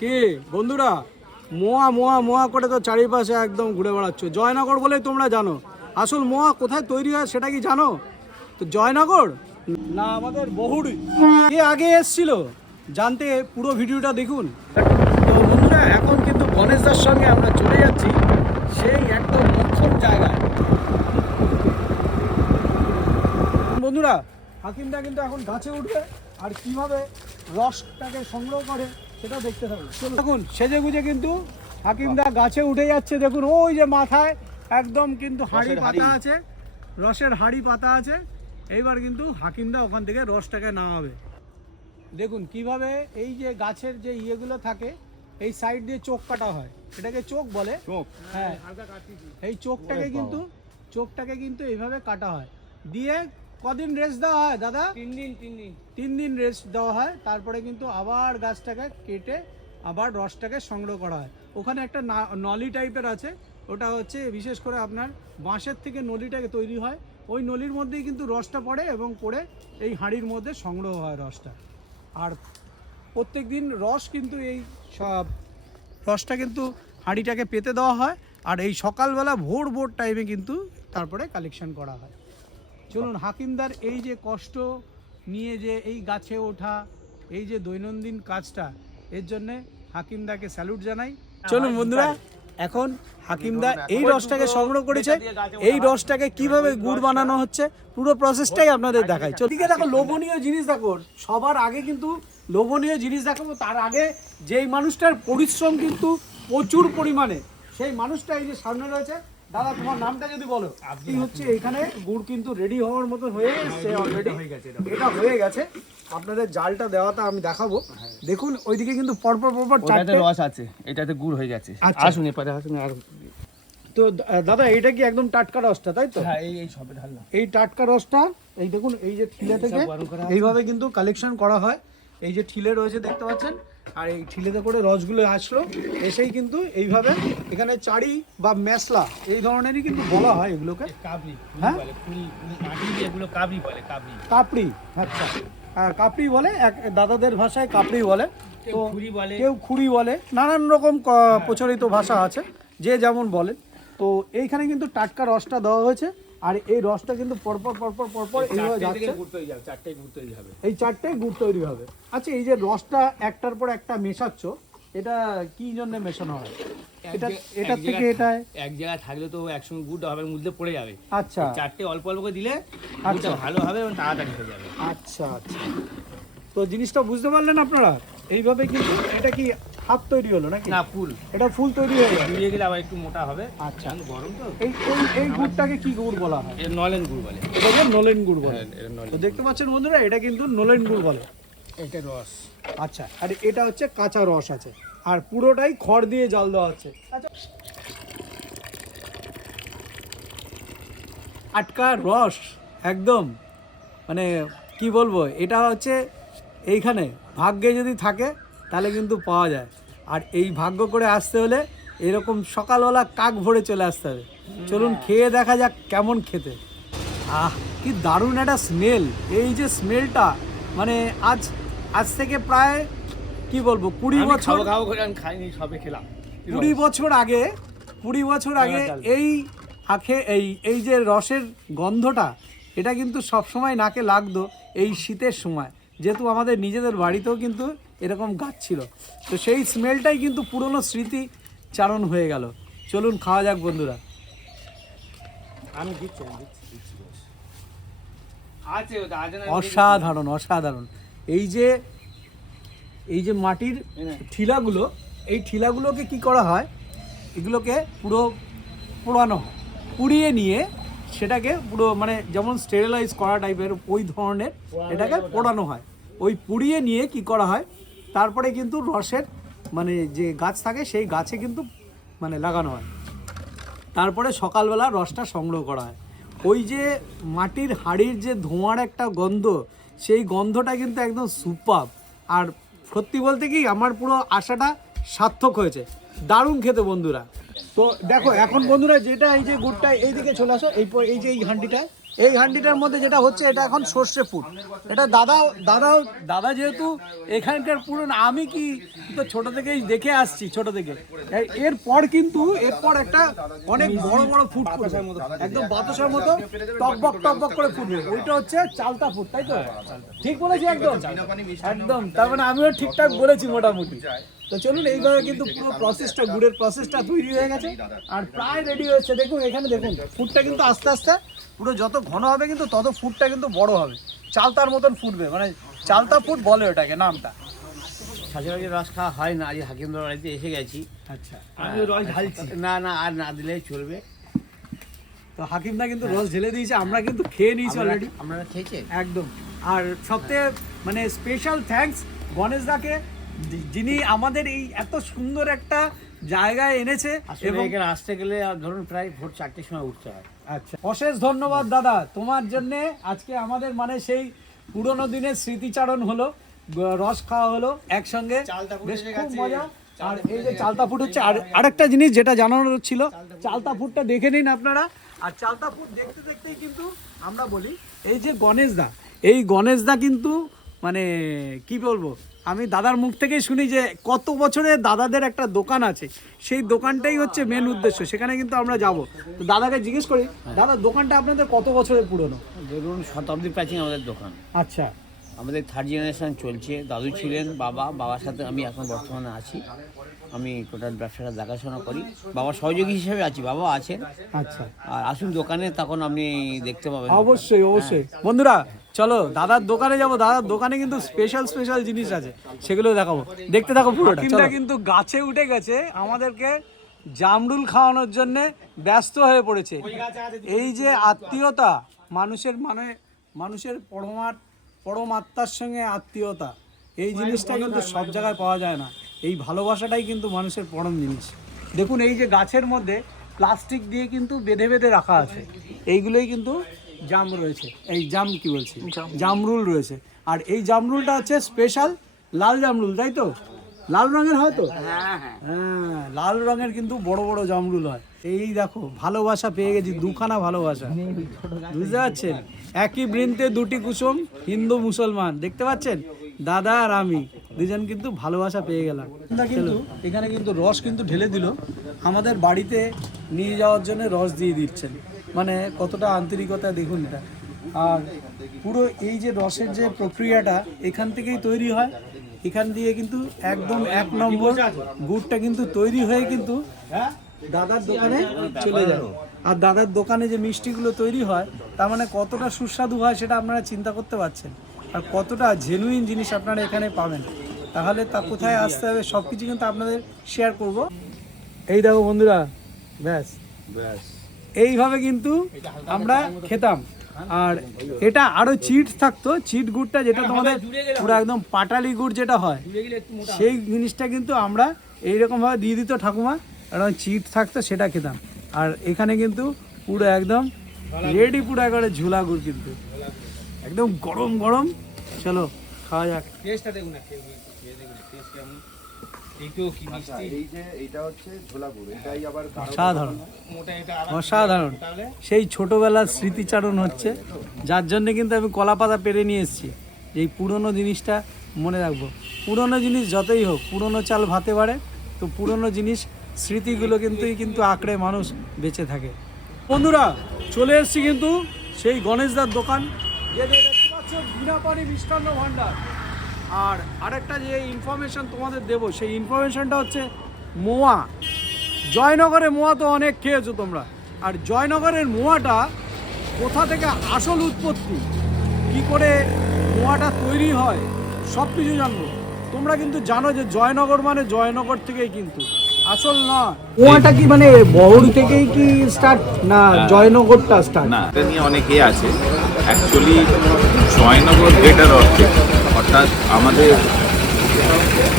কি, বন্ধুরা? মোয়া মোয়া মোয়া করে তো চারিপাশে একদম ঘুরে বেড়াচ্ছ। জয়নগর বলেই তোমরা জানো। আসল মোয়া কোথায় তৈরি হয় সেটা কি জানো? তো জয়নগর? না, আমাদের বহুড়ি। কে আগে এসছিল? জানতে পুরো ভিডিওটা দেখুন। তো বন্ধুরা, এখন কিন্তু গণেশদার সঙ্গে আমরা চলে যাচ্ছি সেই একদম মক্ষম জায়গায়। বন্ধুরা হাকিমটা কিন্তু এখন গাছে উঠবে আর কীভাবে রসটাকে সংগ্রহ করে সেটা দেখতে থাকুন চলুন। দেখুন সেজে গুজে কিন্তু হাকিমদা গাছে উঠে যাচ্ছে দেখুন ওই যে মাথায় একদম কিন্তু হাড়ি পাতা আছে রসের হাড়ি পাতা আছে। এইবার কিন্তু হাকিমদা ওখান থেকে রসটাকে নামাবে। দেখুন কীভাবে এই যে গাছের যে ইয়েগুলো থাকে এই সাইড দিয়ে চোখ কাটা হয়। এটাকে চোখ বলে। চোখ। হ্যাঁ। এই চোখটাকে কিন্তু চোখটাকে কিন্তু এইভাবে কাটা হয়। দিয়ে কদিন রেস্ট দেওয়া হয় দাদা? তিন দিন তিন দিন। তিন দিন রেস্ট দেওয়া হয় তারপরে কিন্তু আবার গাছটাকে কেটে আবার রসটাকে সংগ্রহ করা হয়। ওখানে একটা না- নলি টাইপের আছে ওটা হচ্ছে বিশেষ করে আপনার বাঁশের থেকে নলিটাকে তৈরি হয়। ওই নলির মধ্যেই কিন্তু রসটা পড়ে এবং পড়ে এই হাঁড়ির মধ্যে সংগ্রহ হয় রসটা। আর প্রত্যেক দিন রস কিন্তু এই সব রসটা কিন্তু হাঁড়িটাকে পেতে দেওয়া হয়। আর এই সকালবেলা ভোর ভোর টাইমে কিন্তু তারপরে কালেকশন করা হয়। চলুন হাকিমদার এই যে কষ্ট নিয়ে যে এই গাছে ওঠা এই যে দৈনন্দিন কাজটা এর জন্যে হাকিমদাকে স্যালুট জানাই। চলুন বন্ধুরা এখন হাকিমদা এই রসটাকে সংগ্রহ করেছে। এই রসটাকে কীভাবে গুড় বানানো হচ্ছে পুরো প্রসেসটাই আপনাদের দেখাই। চল দিকে দেখো লোভনীয় জিনিস দেখো সবার আগে কিন্তু লোভনীয় জিনিস দেখাবো তার আগে যেই মানুষটার পরিশ্রম কিন্তু প্রচুর পরিমাণে সেই মানুষটা এই যে সামনে রয়েছে দাদা তোমার নামটা যদি বলো। আপনি হচ্ছে এখানে গুড় কিন্তু রেডি হওয়ার মতো হয়ে এসছে অলরেডি হয়ে গেছে এটা হয়ে গেছে। আপনাদের জালটা দেওয়াটা আমি দেখাবো। দেখুন ওইদিকে কিন্তু পরপর পরপর চারটে রস আছে এটাতে গুড় হয়ে গেছে। আচ্ছা। আসুন এপারে আসুন আর তো দাদা এটা কি একদম টাটকা রসটা তাই তো? হ্যাঁ এই এই সবে ঢাললাম এই টাটকা রসটা এই দেখুন এই যে ঠিলে থেকে। এইভাবে কিন্তু কালেকশন করা হয়। এই যে ঠিলে রয়েছে দেখতে পাচ্ছেন? আর এই ঠিলেতে করে রসগুলো আসলো এসেই কিন্তু এইভাবে এখানে চাড়ি বা মেসলা এই ধরনেরই কিন্তু বলা হয় এগুলোকে। হ্যাঁ? বলে এগুলো কাপড়ি আচ্ছা। কাপড়ি বলে এক দাদাদের ভাষায় কাপড়ি বলে। কেউ তো কেউ খুঁড়ি বলে নানান রকম প্রচলিত ভাষা আছে যে যেমন বলে। তো এইখানে কিন্তু টাটকা রসটা দেওয়া হয়েছে। আর এই রসটা কিন্তু পরপর পরপর পরপর এইভাবে যাচ্ছে। এই চারটাই গুড় তৈরি হবে। আচ্ছা এই যে রসটা একটার পর একটা মেশাচ্ছ এটা কি জন্য মেশানো হয়? এটা এটার থেকে এটায়? এক জায়গায় থাকলে তো একসঙ্গে গুড় হবে মধ্যে পড়ে যাবে। আচ্ছা। চারটে অল্প অল্প করে দিলে আচ্ছা। ভালো হবে এবং তাড়াতাড়ি হয়ে যাবে। আচ্ছা আচ্ছা। তো জিনিসটা বুঝতে পারলেন আপনারা? এইভাবে কিন্তু এটা কি হাত তৈরি হলো নাকি? না ফুল। এটা ফুল তৈরি হয়ে গেল। দিয়ে গেলে আবার একটু মোটা হবে। আচ্ছা। গরম তো। এই এই এই গুড়টাকে কি গুড় বলা হয়? এর নলেন গুড় বলে। এটাকে নলেন গুড় বলে। হ্যাঁ, তো দেখতে পাচ্ছেন বন্ধুরা এটা কিন্তু নলেন গুড় বলে। এটা রস। আচ্ছা আর এটা হচ্ছে কাঁচা রস আছে। আর পুরোটাই খড় দিয়ে জাল দেওয়া হচ্ছে। আচ্ছা আটকা রস একদম। মানে কি বলব এটা হচ্ছে এইখানে। ভাগ্যে যদি থাকে তাহলে কিন্তু পাওয়া যায়। আর এই ভাগ্য করে আসতে হলে এরকম সকালবেলা কাক ভরে চলে আসতে হবে। চলুন খেয়ে দেখা যাক কেমন খেতে। আহ কি দারুণ একটা স্মেল এই যে স্মেলটা মানে আজ আজ থেকে প্রায় কি বলব কুড়ি বছর খাইনি সবে খেলাম। কুড়ি বছর আগে কুড়ি বছর আগে এই আখে এই এই যে রসের গন্ধটা এটা কিন্তু সবসময় নাকে লাগতো এই শীতের সময়। যেহেতু আমাদের নিজেদের বাড়িতেও কিন্তু এরকম গাছ ছিল। তো সেই স্মেলটাই কিন্তু পুরনো স্মৃতি চারণ হয়ে গেল। চলুন খাওয়া যাক বন্ধুরা। আমি দিচ্ছি অসাধারণ অসাধারণ। এই যে এই যে মাটির ঠিলাগুলো এই ঠিলাগুলোকে কি করা হয়? এগুলোকে পুরো পোড়ানো হয়। পুড়িয়ে নিয়ে সেটাকে পুরো মানে যেমন স্টেরিলাইজ করা টাইপের ওই ধরনের এটাকে পোড়ানো হয়। ওই পুড়িয়ে নিয়ে কি করা হয়? তারপরে কিন্তু রসের মানে যে গাছ থাকে, সেই গাছে কিন্তু মানে লাগানো হয়। তারপরে সকালবেলা রসটা সংগ্রহ করা হয়। ওই যে মাটির হাড়ির যে ধোঁয়ার একটা গন্ধ, সেই গন্ধটা কিন্তু একদম সুপার আর সত্যি বলতে কি, আমার পুরো আশাটা সার্থক হয়েছে। দারুণ খেতে বন্ধুরা। তো দেখো, এখন বন্ধুরা যেটা এই যে গুড়টা এইদিকে চলে আসো, এই এই যে এই হান্ডিটা এই হান্ডিটার মধ্যে যেটা হচ্ছে, এটা এখন সর্ষে ফুট এটা দাদা দাদাও দাদা যেহেতু এখানকার পুরনো, আমি কি তো ছোট থেকেই দেখে আসছি, ছোট থেকে। এরপর কিন্তু, এরপর একটা অনেক বড় বড় ফুট একদম বাতাসের মতো টকবক টকবক করে ফুটবে। ওইটা হচ্ছে চালতা ফুট, তাই তো? ঠিক বলেছি একদম? একদম, তার মানে আমিও ঠিকঠাক বলেছি মোটামুটি। তো চলুন এইভাবে কিন্তু পুরো প্রসেসটা গুড়ের প্রসেসটা তৈরি হয়ে গেছে। আর প্রায় রেডি হয়েছে। দেখুন এখানে দেখুন ফুটটা কিন্তু আস্তে আস্তে পুরো যত ঘন হবে কিন্তু তত ফুটটা কিন্তু বড় হবে। চালতার মতন ফুটবে মানে চালতা ফুট বলে ওটাকে নামটা। শাশুড়ির রস খাওয়া হয় না আজ হাকিমদের বাড়িতে এসে গেছি। আচ্ছা। আমি রস ঢালছি। না না আর না দিলে চলবে। তো হাকিমদা কিন্তু রস ঢেলে দিয়েছে আমরা কিন্তু খেয়ে নিয়েছি অলরেডি আপনারা একদম। আর সবথেকে মানে স্পেশাল থ্যাঙ্কস গণেশদাকে যি- যিনি আমাদের এই এত সুন্দর একটা জায়গায় এনেছে এবং এখানে আসতে গেলে ধরুন প্রায় ভোর চারটের সময় উঠতে হয়। আচ্ছা। অশেষ ধন্যবাদ দাদা। তোমার জন্য আজকে আমাদের মানে সেই পুরোনো দিনের স্মৃতিচারণ হলো রস খাওয়া হলো একসঙ্গে। বেশ খুব মজা। আর এই যে চালতা ফুট হচ্ছে আর আরেকটা জিনিস যেটা জানানোর ছিল চালতা ফুটটা দেখে নিন আপনারা। আর চালতা ফুট দেখতে দেখতেই কিন্তু আমরা বলি এই যে গণেশদা এই গণেশদা কিন্তু মানে কি বলব? আমি দাদার মুখ থেকেই শুনি যে কত বছরের দাদাদের একটা দোকান আছে। সেই দোকানটাই হচ্ছে মেন উদ্দেশ্য সেখানে কিন্তু আমরা যাব। তো দাদাকে জিজ্ঞেস করি দাদা দোকানটা আপনাদের কত বছরের পুরনো? ধরুন শতাব্দী প্রাচীন আমাদের দোকান। আচ্ছা। আমাদের থার্ড জেনারেশন চলছে। দাদু ছিলেন বাবা বাবার সাথে আমি এখন বর্তমানে আছি। আমি টোটাল ব্যবসাটা দেখাশোনা করি। বাবা সহযোগী হিসেবে আছি বাবা আছেন। আচ্ছা। আর আসুন দোকানে তখন আপনি দেখতে পাবেন। অবশ্যই অবশ্যই। বন্ধুরা চলো দাদার দোকানে যাব। দাদার দোকানে কিন্তু স্পেশাল স্পেশাল জিনিস আছে। সেগুলো দেখাবো। দেখতে থাকো পুরোটা কিন্তু গাছে উঠে গেছে। আমাদেরকে জামরুল খাওয়ানোর জন্য ব্যস্ত হয়ে পড়েছে। এই যে আত্মীয়তা মানুষের মানে মানুষের পরমার পরমাত্মার সঙ্গে আত্মীয়তা এই জিনিসটা কিন্তু সব জায়গায় পাওয়া যায় না। এই ভালোবাসাটাই কিন্তু মানুষের পরম জিনিস। দেখুন এই যে গাছের মধ্যে প্লাস্টিক দিয়ে কিন্তু বেঁধে বেঁধে রাখা আছে। এইগুলোই কিন্তু জাম রয়েছে। এই জাম কি বলছি? জামরুল। রয়েছে। আর এই জামরুলটা হচ্ছে স্পেশাল লাল জামরুল তাই তো? লাল রঙের হয় তো? হ্যাঁ লাল রঙের কিন্তু বড় বড় জামরুল হয়। এই দেখো ভালোবাসা পেয়ে গেছি দুখানা ভালোবাসা। বুঝতে পারছেন? একই বৃন্তে দুটি কুসুম হিন্দু মুসলমান দেখতে পাচ্ছেন? দাদা আর আমি দুজন কিন্তু ভালোবাসা পেয়ে গেলাম। কিন্তু এখানে কিন্তু রস কিন্তু ঢেলে দিল। আমাদের বাড়িতে নিয়ে যাওয়ার জন্য রস দিয়ে দিচ্ছেন। মানে কতটা আন্তরিকতা দেখুন এটা। আর পুরো এই যে রসের যে প্রক্রিয়াটা এখান থেকেই তৈরি হয়। এখান দিয়ে কিন্তু একদম এক নম্বর গুড়টা কিন্তু তৈরি হয়ে কিন্তু দাদার দোকানে চলে যায়। আর দাদার দোকানে যে মিষ্টিগুলো তৈরি হয়, তার মানে কতটা সুস্বাদু হয় সেটা আপনারা চিন্তা করতে পারছেন। আর কতটা জেনুইন জিনিস আপনারা এখানে পাবেন। তাহলে তা কোথায় আসতে হবে সব কিছু কিন্তু আপনাদের শেয়ার করব। এই দেখো বন্ধুরা, ব্যাস। ব্যাস। এইভাবে কিন্তু আমরা খেতাম। আর এটা আরও চিট থাকতো চিট গুড়টা যেটা তোমাদের পুরো একদম পাটালি গুড় যেটা হয় সেই জিনিসটা কিন্তু আমরা এইরকম ভাবে দিয়ে দিত ঠাকুমা। এরকম চিট থাকতো সেটা খেতাম। আর এখানে কিন্তু পুরো একদম রেডি পুরো একবারে ঝুলা গুড় কিন্তু। একদম গরম গরম। চলো খাওয়া যাক। টেস্টটা দেখুন এই যে এইটা হচ্ছে ঝোলা এটাই আবার অসাধারণ। অসাধারণ। সেই ছোটবেলার স্মৃতিচারণ হচ্ছে। যার জন্য কিন্তু আমি কলা পাতা পেরে নিয়ে এসেছি। এই পুরনো জিনিসটা মনে রাখব। পুরনো জিনিস যতই হোক পুরনো চাল ভাতে বাড়ে তো পুরনো জিনিস স্মৃতিগুলো কিন্তু কিন্তু আঁকড়ে মানুষ বেঁচে থাকে। বন্ধুরা চলে এসেছি কিন্তু সেই গণেশদার দোকান। পাচ্ছ বিনাপানি মিষ্টান্ন ভাণ্ডার। আর আরেকটা যে ইনফরমেশন তোমাদের দেবো সেই ইনফরমেশনটা হচ্ছে মোয়া। জয়নগরে মোয়া তো অনেক খেয়েছো তোমরা। আর জয়নগরের মোয়াটা কোথা থেকে আসল উৎপত্তি? কি করে মোয়াটা তৈরি হয়? সব কিছু জানব। তোমরা কিন্তু জানো যে জয়নগর মানে জয়নগর থেকেই কিন্তু। আসল না। মোয়াটা কি মানে বহর থেকেই কি স্টার্ট না জয়নগরটা স্টার্ট না এটা নিয়ে অনেকে আছে। অ্যাকচুয়ালি জয়নগর গ্রেটার অর্থে। অর্থাৎ আমাদের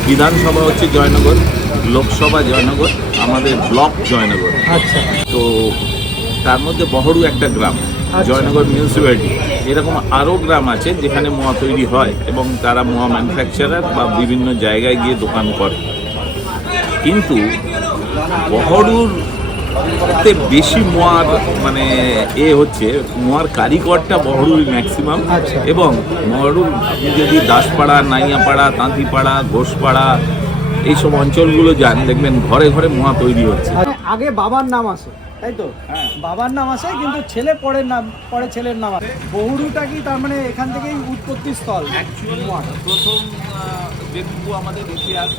বিধানসভা হচ্ছে জয়নগর লোকসভা জয়নগর আমাদের ব্লক জয়নগর। আচ্ছা। তো তার মধ্যে বহরু একটা গ্রাম জয়নগর মিউনিসিপ্যালিটি এরকম আরও গ্রাম আছে যেখানে মোয়া তৈরি হয় এবং তারা মোয়া ম্যানুফ্যাকচারার বা বিভিন্ন জায়গায় গিয়ে দোকান করে। কিন্তু বহরুর সবচেয়ে বেশি মোয়ার মানে এ হচ্ছে মোয়ার কারিগরটা বহরুল ম্যাক্সিমাম আচ্ছা। এবং বহরুল আপনি যদি দাসপাড়া নাইয়াপাড়া তাঁতিপাড়া ঘোষপাড়া এইসব অঞ্চলগুলো যান দেখবেন ঘরে ঘরে মোয়া তৈরি হচ্ছে। আগে- আগে বাবার নাম আসে তাই তো? বাবার নাম আসে কিন্তু ছেলে পরের নাম পরে ছেলের নাম আসে। বহুরুটা কি তার মানে এখান থেকেই উৎপত্তি স্থল? প্রথম যেটুকু আমাদের ইতিহাস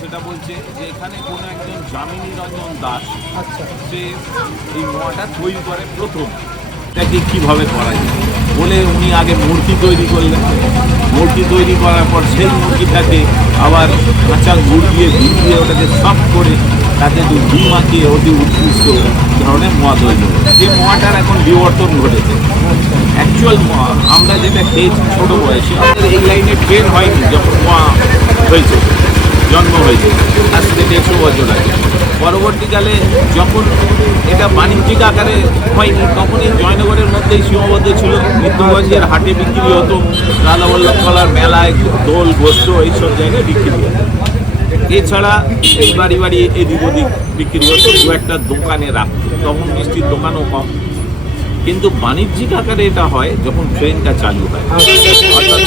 সেটা বলছে যে এখানে কোনো একজন যামিনী রঞ্জন দাস আচ্ছা। সে এই মোয়াটা তৈরি করে প্রথম। এটাকে কীভাবে করা যায়। বলে উনি আগে মূর্তি তৈরি করলেন। মূর্তি তৈরি করার পর সেই মূর্তিটাকে আবার কাঁচা গুড় দিয়ে ঘি দিয়ে ওটাকে সফট করে তাতে একটু ঘি মাখিয়ে অতি উৎকৃষ্ট ধরনের মোয়া তৈরি। যে মোয়াটার এখন বিবর্তন ঘটেছে। অ্যাকচুয়াল মোয়া আমরা যেটা খেয়েছি ছোটো বয়সে আমাদের এই লাইনে ট্রেন হয়নি যখন মোয়া হয়েছে। জন্ম হয়েছে। আজ থেকে দেড়শো বছর আগে পরবর্তীকালে যখন এটা বাণিজ্যিক আকারে হয়নি, তখনই জয়নগরের মধ্যেই সীমাবদ্ধ ছিল। মৃত্যুগঞ্জের হাটে বিক্রি হতো। রাধাবল্লভ কলার মেলায় দোল গোস্ত এইসব জায়গায় বিক্রি হতো। এছাড়া বাড়ি বাড়ি এদিক ওদিক বিক্রি হতো। দু একটা দোকানে রাখতো। তখন মিষ্টির দোকানও কম। কিন্তু বাণিজ্যিক আকারে এটা হয় যখন ট্রেনটা চালু হয়। অর্থাৎ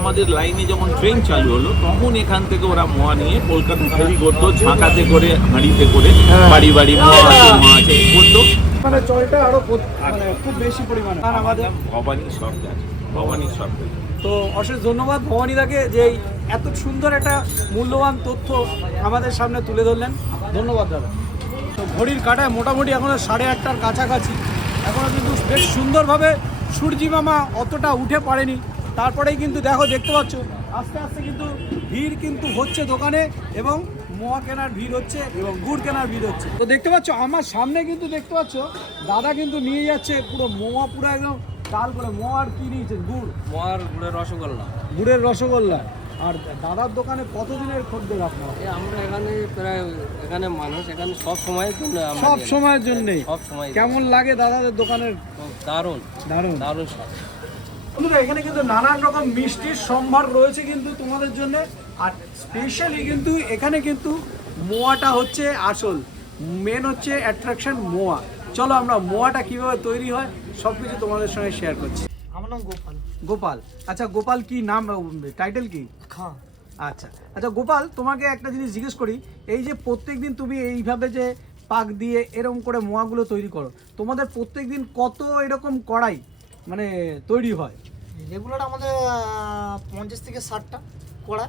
আমাদের লাইনে যখন ট্রেন চালু হলো তখন এখান থেকে ওরা মোয়া নিয়ে কলকাতা ফেরি করতো ঝাঁকাতে করে হাঁড়িতে করে বাড়ি বাড়ি মোয়া আছে মোয়া আছে করতো। মানে জলটা আরও মানে খুব বেশি পরিমাণে। আর আমাদের ভবানী সরকার ভবানী সরকার। তো অশেষ ধন্যবাদ ভবানীদাকে যে এত সুন্দর একটা মূল্যবান তথ্য আমাদের সামনে তুলে ধরলেন। ধন্যবাদ দাদা। তো ঘড়ির কাটায় মোটামুটি এখনও সাড়ে আটটার কাছাকাছি। এখনও কিন্তু বেশ সুন্দরভাবে সূর্যি মামা অতটা উঠে পড়েনি। তারপরেই কিন্তু দেখো দেখতে পাচ্ছ আস্তে আস্তে কিন্তু ভিড় কিন্তু হচ্ছে দোকানে এবং মোয়া কেনার ভিড় হচ্ছে এবং গুড় কেনার ভিড় হচ্ছে। তো দেখতে পাচ্ছ আমার সামনে কিন্তু দেখতে পাচ্ছ দাদা কিন্তু নিয়ে যাচ্ছে পুরো মোয়া পুরো একদম তাল করে মোয়ার কি নিয়েছেন? গুড়? মোয়ার গুড়ের রসগোল্লা। গুড়ের রসগোল্লা। আর দাদার দোকানে কতদিনের খদ্দের আপনার? এ আমরা এখানে প্রায় এখানে মানুষ এখানে সব সময়ের জন্য সব সময়ের জন্য সব সময় কেমন লাগে দাদাদের দোকানের? দারুণ। দারুণ। দারুণ বন্ধুরা এখানে কিন্তু নানান রকম মিষ্টির সম্ভার রয়েছে কিন্তু তোমাদের জন্য। আর স্পেশালি কিন্তু এখানে কিন্তু মোয়াটা হচ্ছে আসল। মেন হচ্ছে অ্যাট্রাকশন মোয়া। চলো আমরা মোয়াটা কীভাবে তৈরি হয় সব কিছু তোমাদের সঙ্গে শেয়ার করছি। আমার নাম গোপাল। গোপাল। আচ্ছা গোপাল কি নাম টাইটেল কি? খাঁ। আচ্ছা। আচ্ছা গোপাল তোমাকে একটা জিনিস জিজ্ঞেস করি। এই যে প্রত্যেকদিন তুমি এইভাবে যে পাক দিয়ে এরকম করে মোয়াগুলো তৈরি করো তোমাদের প্রত্যেক দিন কত এরকম কড়াই মানে তৈরি হয়? রেগুলার আমাদের পঞ্চাশ থেকে ষাটটা কড়াই।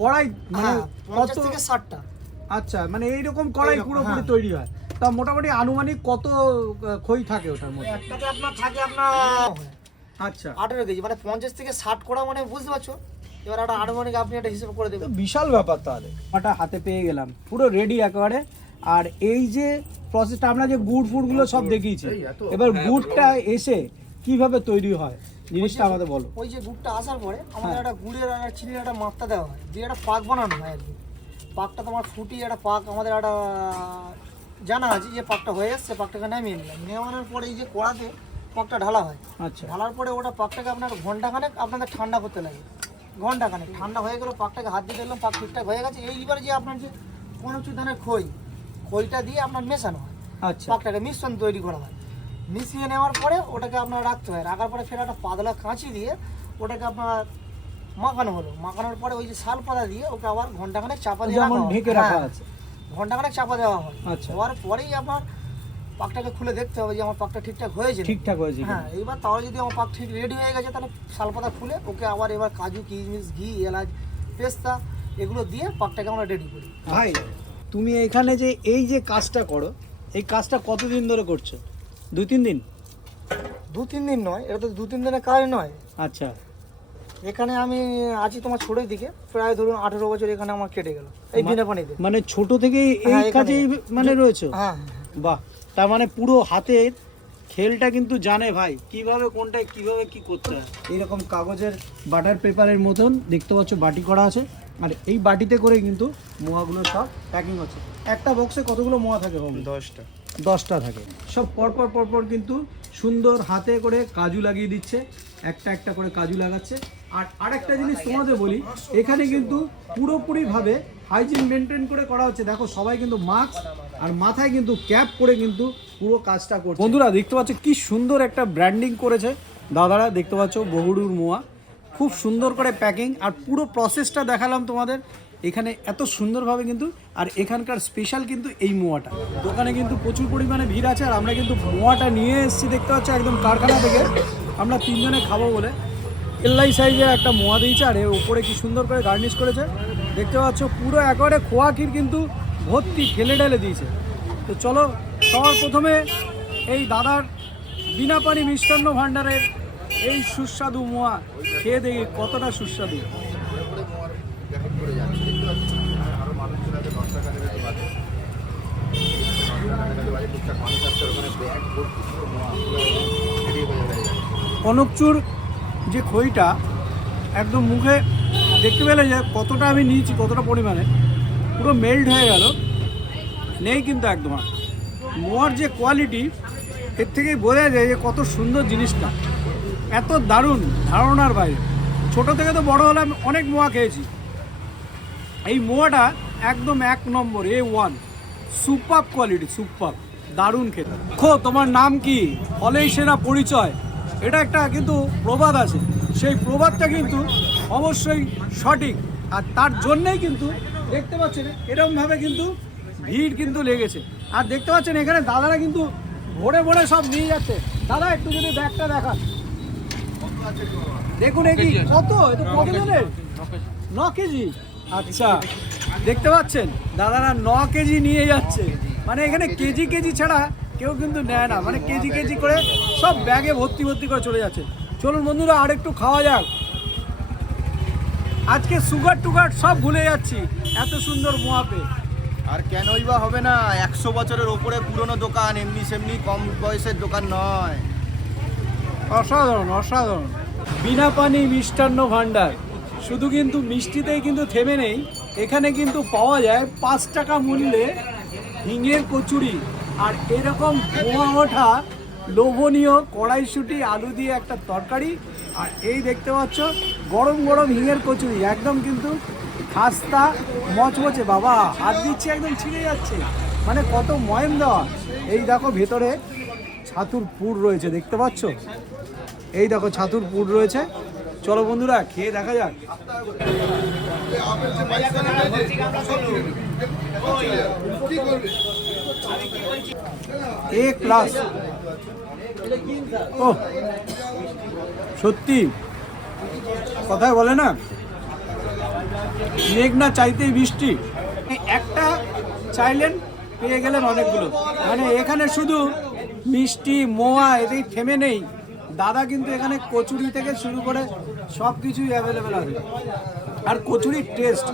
কড়াই মানে হ্যাঁ পঞ্চাশ থেকে ষাটটা। আচ্ছা মানে এইরকম কড়াই পুরোপুরি হ্যাঁ। তৈরি হয়। তা মোটামুটি আনুমানিক কত খই থাকে ওটার মধ্যে? একটাতে আপনার থাকে আপনার আচ্ছা। আঠেরো কেজি মানে পঞ্চাশ থেকে ষাট কড়া মানে বুঝতে পারছ? এবার একটা আনুমানিক আপনি একটা হিসেব করে দেবেন। বিশাল ব্যাপার তাহলে। ওটা হাতে পেয়ে গেলাম পুরো রেডি একেবারে। আর এই যে প্রসেসটা আমরা যে গুড় ফুড়গুলো সব দেখিয়েছি এবার গুড়টা এসে কীভাবে তৈরি হয়? জিনিসটা আমাদের বলো। ওই যে গুড়টা আসার পরে আমাদের হ্যাঁ। একটা গুড়ের আর চিনির একটা মাত্রা দেওয়া হয় দিয়ে একটা পাক বানানো হয় আর কি। পাকটা তোমার ফুটিয়ে একটা পাক আমাদের একটা জানা আছে যে পাকটা হয়ে যাচ্ছে পাকটাকে নামিয়ে নিলাম। নেওয়ানোর পরে এই যে কড়াতে পাকটা ঢালা হয়। আচ্ছা। ঢালার পরে ওটা পাকটাকে আপনার ঘন্টাখানেক আপনাদের ঠান্ডা করতে লাগে। ঘন্টাখানেক। ঠান্ডা হয়ে গেল পাকটাকে হাত দিয়ে দেখলাম পাক ঠিকঠাক হয়ে গেছে। এইবার যে আপনার যে কোনো কিছু ধানের খই খইটা দিয়ে আপনার মেশানো হয়। আচ্ছা। পাকটাকে মিশ্রণ তৈরি করা হয়। মিশিয়ে নেওয়ার পরে ওটাকে আপনার রাখতে হয়। রাখার পরে ফের একটা পাতলা কাঁচি দিয়ে ওটাকে আপনার মাখানো হলো। মাখানোর পরে ওই যে শাল পাতা দিয়ে ওকে আবার ঘন্টাখানেক চাপা দিয়ে যেমন রাখা ঢেকে রাখা হ্যাঁ, আছে। ঘন্টাখানেক চাপা দেওয়া হয়। আচ্ছা। হওয়ার পরেই আপনার পাকটাকে খুলে দেখতে হবে যে আমার পাকটা ঠিকঠাক হয়েছে ঠিকঠাক হয়েছে হ্যাঁ এবার তাহলে যদি আমার পাক ঠিক রেডি হয়ে গেছে তাহলে শালপাতা খুলে ওকে আবার এবার কাজু কিশমিশ ঘি এলাচ পেস্তা এগুলো দিয়ে পাকটাকে আমরা রেডি করি। ভাই তুমি এখানে যে এই যে কাজটা করো এই কাজটা কতদিন ধরে করছ? দুই তিন দিন? দু তিন দিন নয় এটা তো দু তিন দিনের কাজ নয়। আচ্ছা। এখানে আমি আছি তোমার ছোটোর দিকে প্রায় ধরুন আঠেরো বছর এখানে আমার কেটে গেল। এই বিনা পানিতে। মানে ছোট থেকেই এই হ্যাঁ। কাজেই মানে রয়েছে? হ্যাঁ। বাহ। তার মানে পুরো হাতের খেলটা কিন্তু জানে ভাই কীভাবে কোনটায় কীভাবে কি করতে হয়। এরকম কাগজের বাটার পেপারের মতন দেখতে পাচ্ছ বাটি করা আছে। আর এই বাটিতে করে কিন্তু মোয়াগুলো সব প্যাকিং হচ্ছে। একটা বক্সে কতগুলো মোয়া থাকে হবে দশটা। দশটা থাকে। সব পরপর পরপর কিন্তু সুন্দর হাতে করে কাজু লাগিয়ে দিচ্ছে। একটা একটা করে কাজু লাগাচ্ছে। আর আরেকটা জিনিস তোমাদের বলি, এখানে কিন্তু পুরোপুরিভাবে হাইজিন মেনটেন করে করা হচ্ছে। দেখো, সবাই কিন্তু মাস্ক আর মাথায় কিন্তু ক্যাপ করে কিন্তু পুরো কাজটা করছে। বন্ধুরা, দেখতে পাচ্ছ কি সুন্দর একটা ব্র্যান্ডিং করেছে। দাদারা, দেখতে পাচ্ছ বহুরুর মোয়া। খুব সুন্দর করে প্যাকিং আর পুরো প্রসেসটা দেখালাম তোমাদের। এখানে এত সুন্দরভাবে কিন্তু, আর এখানকার স্পেশাল কিন্তু এই মোয়াটা। দোকানে কিন্তু প্রচুর পরিমাণে ভিড় আছে, আর আমরা কিন্তু মোয়াটা নিয়ে এসেছি, দেখতে পাচ্ছ, একদম কারখানা থেকে। আমরা তিনজনে খাব বলে। এল্লাই সাইজের একটা মোয়া দিয়েছে, আর এর উপরে কি সুন্দর করে গার্নিশ করেছে দেখতে পাচ্ছ, পুরো একেবারে খোয়া ক্ষীর কিন্তু ভর্তি ঠেলে ঢেলে দিয়েছে তো চলো, সবার প্রথমে এই দাদার বিনা পানি মিষ্টান্ন ভাণ্ডারের এই সুস্বাদু মোয়া খেয়ে দেখি কতটা সুস্বাদু। কনকচুর যে খইটা একদম মুখে দেখতে পেলে যে কতটা আমি নিয়েছি, কতটা পরিমাণে, পুরো মেল্ট হয়ে গেল। নেই কিন্তু একদম আর। মোয়ার যে কোয়ালিটি এর থেকেই বোঝা যায় যে কত সুন্দর জিনিসটা। এত দারুণ ধারণার বাইরে। ছোট থেকে তো বড় হলে আমি অনেক মোয়া খেয়েছি। এই মোয়াটা একদম এক নম্বর A one super quality super দারুণ খেতে। খো, তোমার নাম কি? ফলেই সেরা পরিচয়। এটা একটা কিন্তু প্রবাদ আছে। সেই প্রবাদটা কিন্তু অবশ্যই সঠিক। আর তার জন্যেই কিন্তু দেখতে পাচ্ছেন এরকমভাবে কিন্তু ভিড় কিন্তু লেগেছে। আর দেখতে পাচ্ছেন, এখানে দাদারা কিন্তু ভোরে ভোরে সব নিয়ে যাচ্ছে। দাদা, একটু যদি ব্যাগটা দেখান। দেখুন এই কত? ন কেজি? আচ্ছা দেখতে পাচ্ছেন, দাদারা ন কেজি নিয়ে যাচ্ছে। মানে এখানে কেজি কেজি ছাড়া কেউ কিন্তু নেয় না। মানে কেজি কেজি করে সব ব্যাগে ভর্তি ভর্তি করে চলে যাচ্ছে। চলুন বন্ধুরা আর একটু খাওয়া যাক। আজকে সুগার টুগার সব ভুলে যাচ্ছি এত সুন্দর মোয়াপে। আর কেনই বা হবে না একশো বছরের ওপরে পুরনো দোকান এমনি সেমনি কম বয়সের দোকান নয়। অসাধারণ অসাধারণ। বিনা পানি মিষ্টান্ন ভাণ্ডার। শুধু কিন্তু মিষ্টিতেই কিন্তু থেমে নেই এখানে কিন্তু পাওয়া যায় পাঁচ টাকা মূল্যে হিঙের কচুরি। আর এরকম ধোঁয়া ওঠা লোভনীয় কড়াইশুটি, আলু দিয়ে একটা তরকারি, আর এই দেখতে পাচ্ছ, গরম গরম হিঙের কচুরি, একদম কিন্তু খাস্তা মচমচে, বাবা, হাত দিচ্ছে একদম ছিঁড়ে যাচ্ছে। মানে কত ময়ম দেওয়া। এই দেখো ভেতরে ছাতুর পুর রয়েছে, দেখতে পাচ্ছ? এই দেখো ছাতুর পুর রয়েছে। চলো বন্ধুরা, খেয়ে দেখা যাক। এ ক্লাস ও সত্যি? কথায় বলে না? মেঘ না চাইতেই বৃষ্টি। একটা চাইলেন, পেয়ে গেলেন অনেকগুলো। মানে এখানে শুধু মিষ্টি, মোয়া এতেই থেমে নেই। দাদা কিন্তু এখানে কচুরি থেকে শুরু করে সব কিছুই অ্যাভেলেবেল আছে। আর কচুরির টেস্ট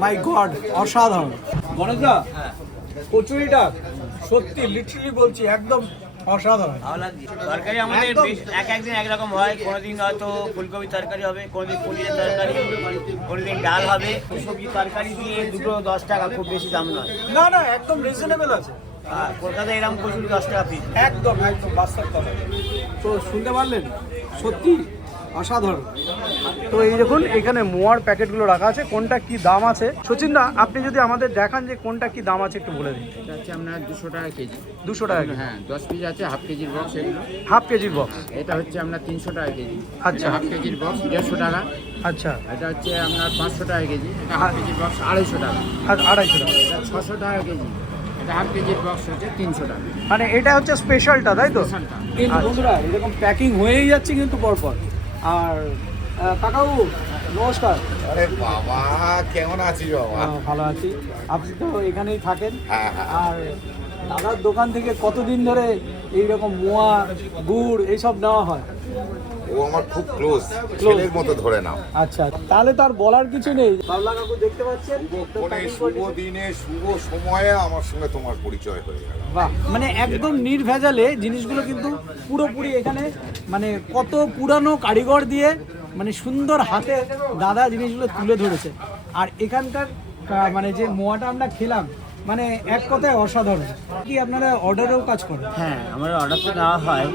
মাই গড অসাধারণ। গণেশদা কচুরিটা সত্যি লিটারালি বলছি একদম অসাধারণ। তরকারি আমাদের এক একদিন একরকম হয়। কোনোদিন হয়তো ফুলকপি তরকারি হবে কোনোদিন পনিরের তরকারি কোনোদিন ডাল হবে। সবজি তরকারি দিয়ে দুটো দশ টাকা খুব বেশি দাম নয়। না না একদম রিজনেবল আছে। কলকাতায় এরকম কচুরি দশ টাকা পিস একদম একদম বাস্তব কথা। তো শুনতে পারলেন? সত্যি? অসাধারণ। তো এই দেখুন এখানে মোয়ার প্যাকেটগুলো রাখা আছে কোনটা কি দাম আছে? সচিন দা আপনি যদি আমাদের দেখান যে কোনটা কি দাম আছে একটু বলে দিন। এটা হচ্ছে আপনার দুশো টাকা কেজি। দুশো টাকা কেজি। হ্যাঁ দশ পিস আছে হাফ কেজির বক্স এগুলো। হাফ কেজির বক্স এটা হচ্ছে আপনার তিনশো টাকা কেজি। আচ্ছা। হাফ কেজির বক্স দেড়শো টাকা। আচ্ছা। এটা হচ্ছে আপনার পাঁচশো টাকা কেজি। এটা হাফ কেজির বক্স আড়াইশো টাকা। আড়াইশো টাকা। ছশো টাকা কেজি। এটা হাফ কেজির বক্স হচ্ছে তিনশো টাকা। মানে এটা হচ্ছে স্পেশালটা তাই তো? বন্ধুরা এরকম প্যাকিং হয়েই যাচ্ছে কিন্তু পরপর। আর কাকাবু নমস্কার। আরে বাবা কেমন আছিস বাবা? ভালো আছি। আপনি তো এখানেই থাকেন। হ্যাঁ, হ্যাঁ। আর দাদার দোকান থেকে কতদিন ধরে এইরকম মোয়া গুড় এইসব নেওয়া হয়? ও আমার খুব ক্লোজ ছেলের মতো ধরে নাও। আচ্ছা তাহলে তার বলার কিছু নেই। বাবলা কাকু দেখতে পাচ্ছেন? কোনে শুভ দিনে শুভ সময়ে আমার সঙ্গে তোমার পরিচয় হয়ে গেল। বাহ মানে একদম নির্ভেজালে জিনিসগুলো কিন্তু পুরোপুরি এখানে মানে কত পুরানো কারিগর দিয়ে মানে সুন্দর হাতে দাদা জিনিসগুলো তুলে ধরেছে। আর এখানকার মানে যে মোয়াটা আমরা খেলাম মানে এক কথায় অসাধারণ। কি আপনারা অর্ডারেও কাজ করেন? হ্যাঁ আমার অর্ডার তো দেওয়া হয়।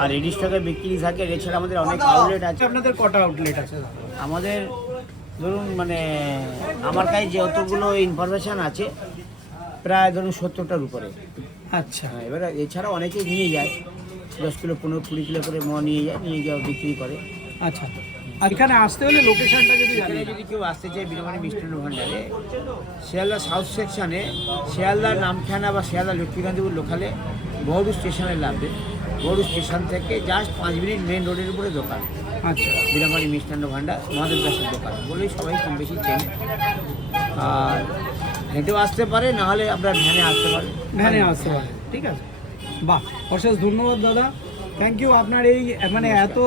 আর রেডি স্টকে বিক্রি থাকে এছাড়া আমাদের অনেক আউটলেট আছে। আপনাদের কটা আউটলেট আছে? আমাদের ধরুন মানে আমার কাছে যতগুলো ইনফরমেশান আছে প্রায় ধরুন সত্তরটার উপরে। আচ্ছা। হ্যাঁ এবারে এছাড়া অনেকেই নিয়ে যায়। দশ কিলো পনেরো কুড়ি কিলো করে ম নিয়ে যায় নিয়ে গিয়ে বিক্রি করে। আচ্ছা। আর এখানে আসতে হলে লোকেশনটা যদি এখানে যদি কেউ আসতে চায় বীরবাণী মিষ্টান্ন ভাণ্ডারে শিয়ালদা সাউথ সেকশানে শিয়ালদা নামখানা বা শিয়ালদা লক্ষ্মীকান্তপুর লোকালে বহরু স্টেশনে নামবে বহরু স্টেশন থেকে জাস্ট পাঁচ মিনিট মেন রোডের উপরে দোকান। আচ্ছা। বীরামারি মিষ্টান্ন ভাণ্ডার মহাদেব দাসের দোকান। বলেই সবাই কম বেশি চেনে। আর হেঁটেও আসতে পারে না হলে আপনার ভ্যানে আসতে পারে। ভ্যানে আসতে পারে ঠিক আছে। বাহ অশেষ ধন্যবাদ দাদা। থ্যাংক ইউ আপনার এই মানে এত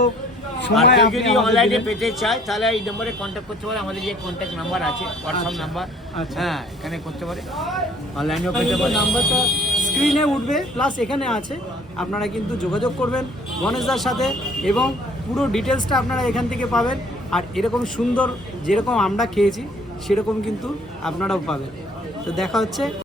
সময় আপনি অনলাইনে পেতে চায় তাহলে এই নম্বরে কন্ট্যাক্ট করতে পারে। আমাদের যে কন্ট্যাক্ট নাম্বার আছে হোয়াটসঅ্যাপ নাম্বার আচ্ছা। হ্যাঁ এখানে করতে পারে। অনলাইনেও পেতে পারে। নাম্বারটা স্ক্রিনে উঠবে প্লাস এখানে আছে। আপনারা কিন্তু যোগাযোগ করবেন গণেশদার সাথে এবং পুরো ডিটেলসটা আপনারা এখান থেকে পাবেন। আর এরকম সুন্দর যেরকম আমরা খেয়েছি, সেরকম কিন্তু আপনারাও পাবেন। তো দেখা হচ্ছে।